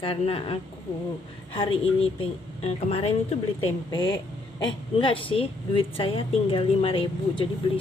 karena aku hari ini kemarin itu beli tempe. Enggak sih, duit saya tinggal 5.000, jadi beli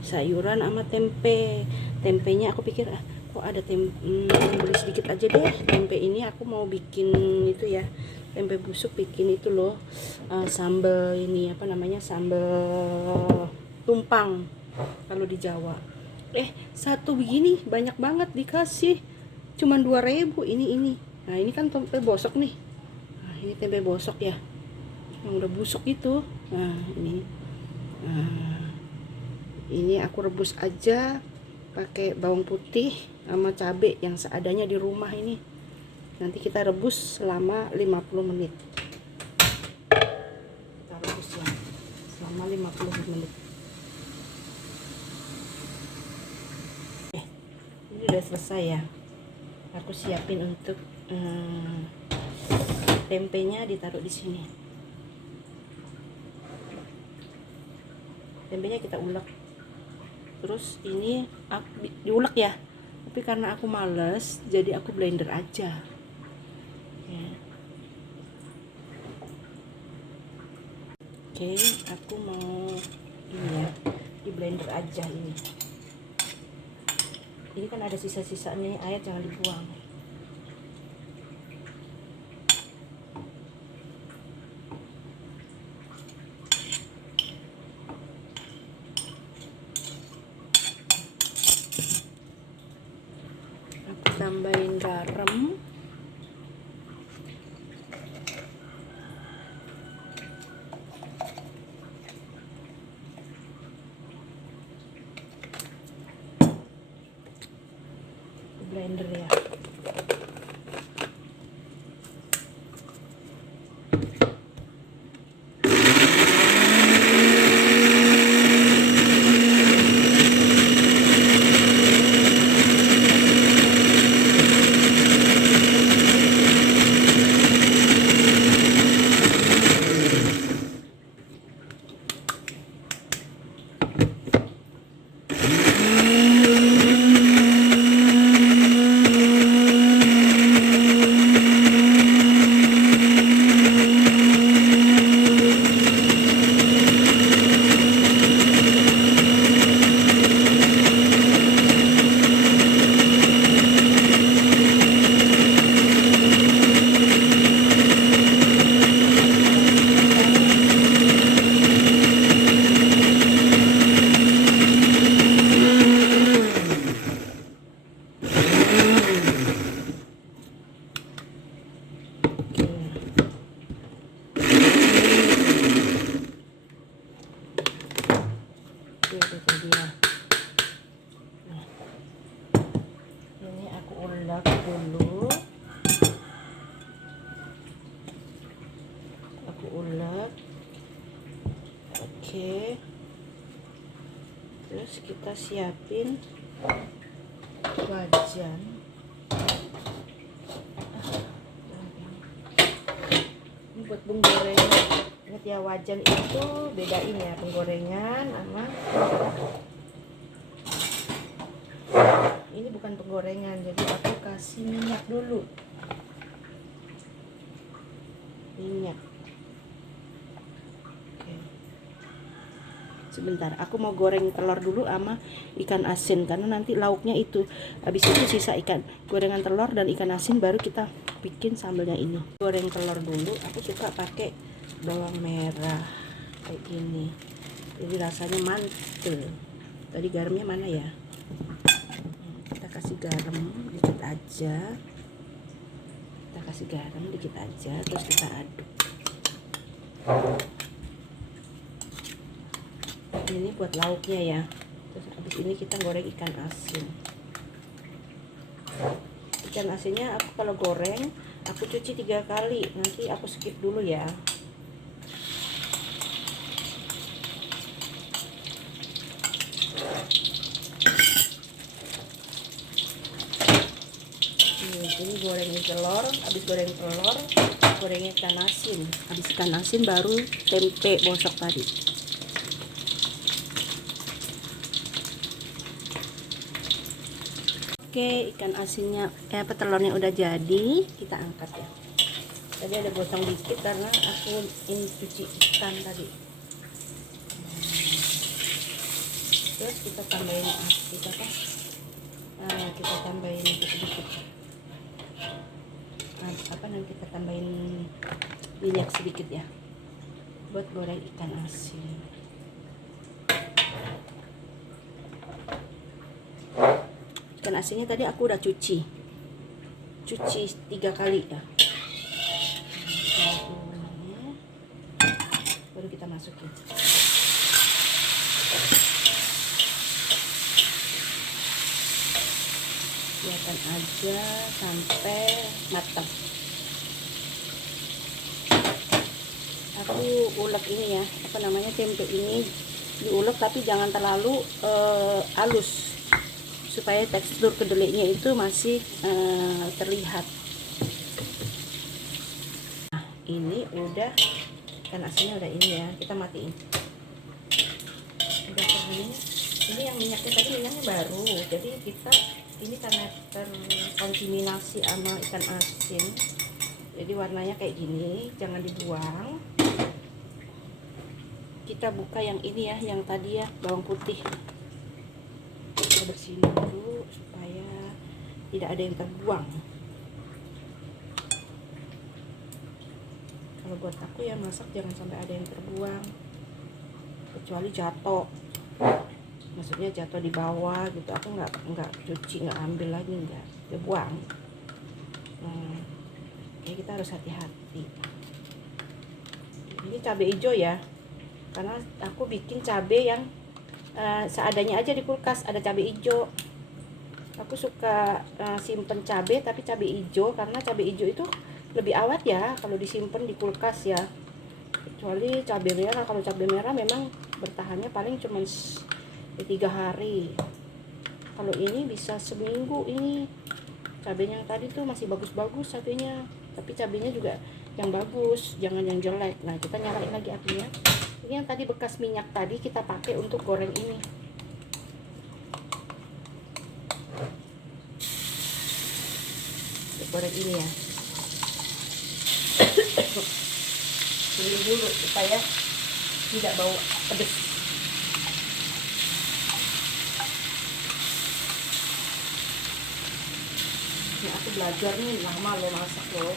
sayuran sama tempe. Tempenya aku pikir kok ada beli sedikit aja deh tempe ini. Aku mau bikin itu ya, tempe busuk, bikin itu loh, sambal ini apa namanya, sambal tumpang kalau di Jawa. Satu begini banyak banget dikasih, cuman 2.000 ini. Nah ini kan tempe bosok nih. Nah ini tempe bosok ya, yang udah busuk itu. Nah ini aku rebus aja pakai bawang putih sama cabai yang seadanya di rumah ini. Nanti kita rebus selama 50 menit. Kita rebus ya selama 50 menit. Ini udah selesai ya. Aku siapin untuk tempenya, ditaruh di sini. Tempenya kita ulek. Terus ini diulek ya. Tapi karena aku males, jadi aku blender aja. Ya. Oke, aku mau ini ya, di blender aja ini. Ini kan ada sisa-sisanya, air jangan dibuang. Aku tambahin garam. Blender ya. Itu dia. Nah, ini aku ulek dulu. Aku ulek. Oke. Terus kita siapin wajan. Ini buat penggorengan. Ingat ya, wajan itu bedain ya penggorengan sama ini bukan penggorengan. Jadi aku kasih minyak dulu. Minyak. Oke. Sebentar, aku mau goreng telur dulu sama ikan asin karena nanti lauknya itu. Habis itu sisa gorengan telur dan ikan asin baru kita bikin sambalnya ini. Goreng telur dulu. Aku suka pakai bawang merah kayak gini, jadi rasanya mantul. Tadi garamnya mana ya? Kita kasih garam dikit aja. Terus kita aduk. Ini buat lauknya ya. Terus habis ini kita goreng ikan asin. Ikan asinnya aku kalau goreng aku cuci 3 kali. Nanti aku skip dulu ya. Ini gorengin telur, habis goreng telur, gorengin ikan asin. Habis ikan asin baru tempe bosok tadi. Oke, ikan asinnya telurnya udah jadi, kita angkat ya. Tadi ada gosong dikit karena aku ini cuci ikan tadi. Terus kita tambahin kita tambahin dikit-dikit. Kita tambahin minyak sedikit ya, buat goreng ikan asin. Ikan asinnya tadi aku udah cuci 3 kali ya. Baru kita masukin. Biarkan aja sampai matang. Aku ulek ini ya, tempe ini diulek tapi jangan terlalu halus, supaya tekstur kedelainya itu masih terlihat. Nah, ini udah, ikan asinnya udah ini ya, kita matiin. Udah kering. Ini yang minyaknya tadi minyaknya baru, jadi kita ini karena terkontaminasi sama ikan asin, jadi warnanya kayak gini, jangan dibuang. Kita buka yang ini ya, yang tadi ya, bawang putih. Kita bersihin dulu supaya tidak ada yang terbuang. Kalau buat aku ya, masak jangan sampai ada yang terbuang, kecuali jatuh, maksudnya jatuh di bawah gitu. Aku nggak cuci, nggak ambil lagi, nggak buang. Ya kita harus hati-hati. Ini cabai hijau ya, karena aku bikin cabai yang seadanya aja di kulkas. Ada cabai hijau, aku suka simpen cabai, tapi cabai hijau, karena cabai hijau itu lebih awet ya kalau disimpan di kulkas ya, kecuali cabai merah. Kalau cabai merah memang bertahannya paling cuma 3 hari. Kalau ini bisa seminggu. Ini cabainya yang tadi tuh masih bagus-bagus cabainya, tapi cabainya juga yang bagus, jangan yang jelek. Nah, kita nyalain lagi apinya. Ini yang tadi bekas minyak tadi kita pakai untuk goreng ini. Untuk goreng ini ya. Ini dulu supaya tidak bau pedes. Ini aku belajar nih, lama lo masak lo.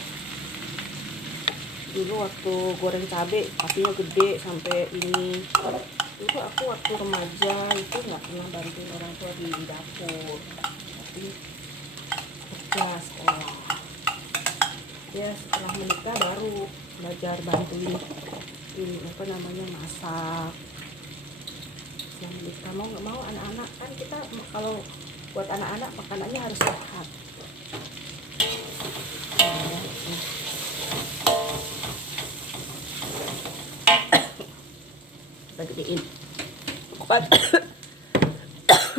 Dulu waktu goreng cabai apinya gede sampai ini. Itu aku waktu remaja itu nggak pernah bantuin orang tua di dapur, tapi kerja sekolah. Ya setelah menikah baru belajar bantuin ini masak. Yang menikah mau nggak mau, anak-anak kan kita kalau buat anak-anak makanannya harus sehat. Kita gedein.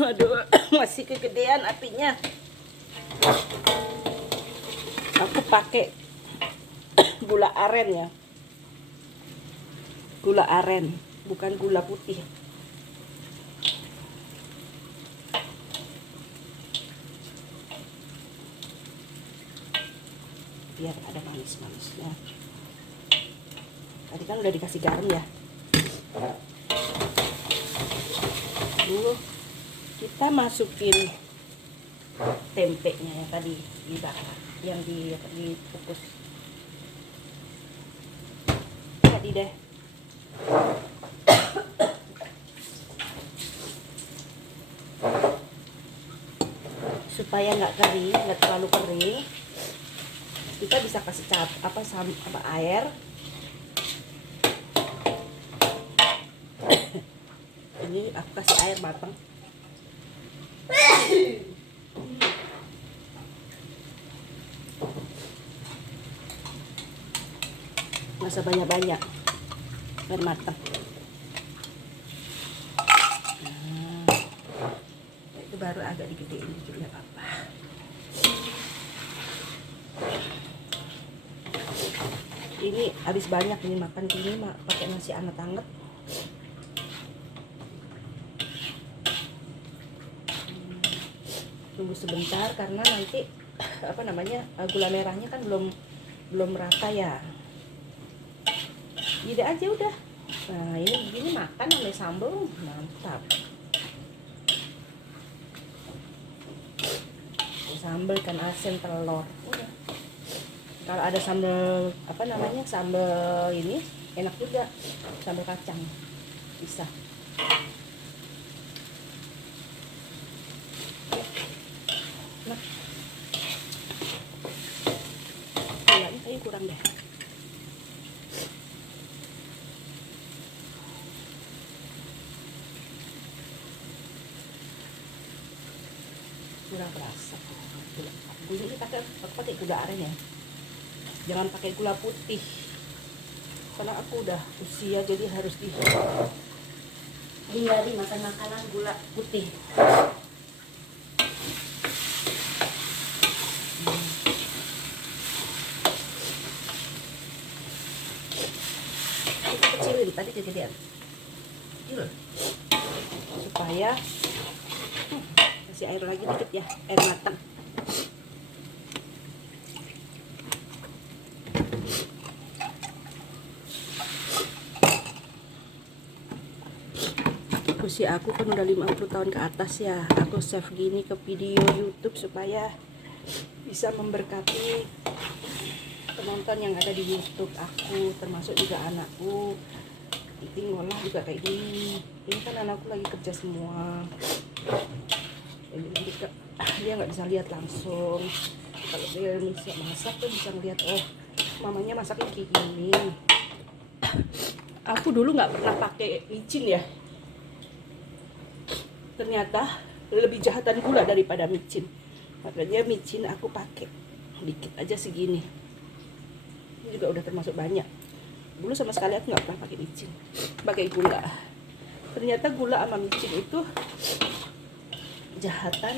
Aduh, masih kegedean apinya. Aku pakai gula aren ya, gula aren, bukan gula putih. Biar ada manis-manisnya. Tadi kan udah dikasih garam ya. Dulu kita masukin tempenya yang tadi dibakar, yang dikukus tadi deh. Supaya nggak kering, nggak terlalu kering, kita bisa kasih air. Ini aku kasih air matang. Masa banyak-banyak air matang. Nah, itu baru agak digedein dikit, nggak apa-apa. Ini habis banyak ini makan gini pakai nasi anget-anget. tunggu sebentar karena nanti gula merahnya kan belum rata ya. Gini aja udah. Nah ini begini makan sama sambal mantap. Sambal ikan asin telur udah. Kalau ada sambal sambal ini enak juga, sambal kacang bisa. Nah, gulanya kayaknya kurang deh. Kurang kerasa. Gula ini pakai gula aren ya. Jangan pakai gula putih. Karena aku udah usia jadi harus dihindari makan makanan gula putih. Kita kecilin tadi kegedean. Kecil. Supaya kasih air lagi dikit ya, air matang. Usia aku kan udah 50 tahun ke atas ya. Aku save gini ke video YouTube supaya bisa memberkati penonton yang ada di YouTube aku, termasuk juga anakku. Ini ngolah juga kayak gini. Ini kan anakku lagi kerja semua. Jadi dia nggak bisa lihat langsung. Kalau dia bisa masak tuh bisa ngeliat, oh mamanya masaknya kayak gini. Aku dulu nggak pernah pakai micin ya. Ternyata lebih jahatan gula daripada micin. Makanya micin aku pakai dikit aja segini. Ini juga udah termasuk banyak. Dulu sama sekali aku nggak pernah pakai micin, pakai gula. Ternyata gula sama micin itu jahatan,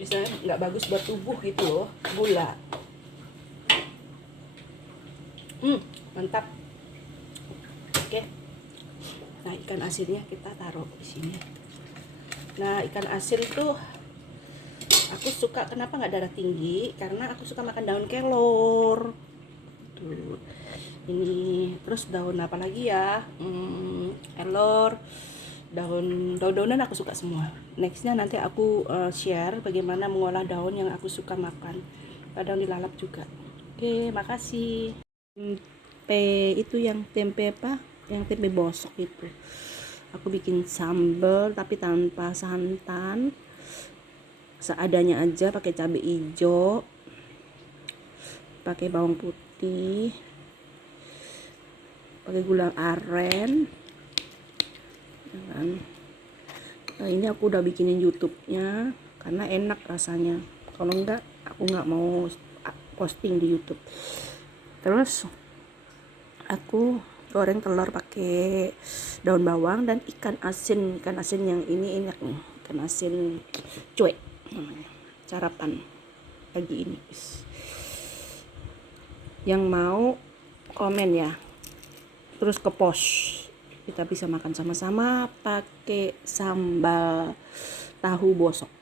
misalnya nggak bagus buat tubuh gitu loh, gula. Mantap. Oke. Nah, ikan asinnya kita taruh di sini. Nah, ikan asin tuh aku suka, kenapa nggak darah tinggi? Karena aku suka makan daun kelor. Tuh. Ini terus daun apa lagi ya? Kelor, daun-daunan aku suka semua. Nextnya nanti aku share bagaimana mengolah daun yang aku suka makan. Kadang dilalap juga. Oke, makasih. Tempe itu yang tempe apa? Yang tempe bosok itu aku bikin sambal tapi tanpa santan, seadanya aja, pakai cabai hijau, pakai bawang putih, pakai gula aren. Nah, ini aku udah bikinin YouTube-nya karena enak rasanya. Kalau enggak aku nggak mau posting di YouTube. Terus aku goreng telur pakai daun bawang dan ikan asin yang ini enak nih, ikan asin cuek namanya, sarapan pagi ini. Yang mau komen ya, terus ke post, kita bisa makan sama-sama pakai sambal tahu bosok.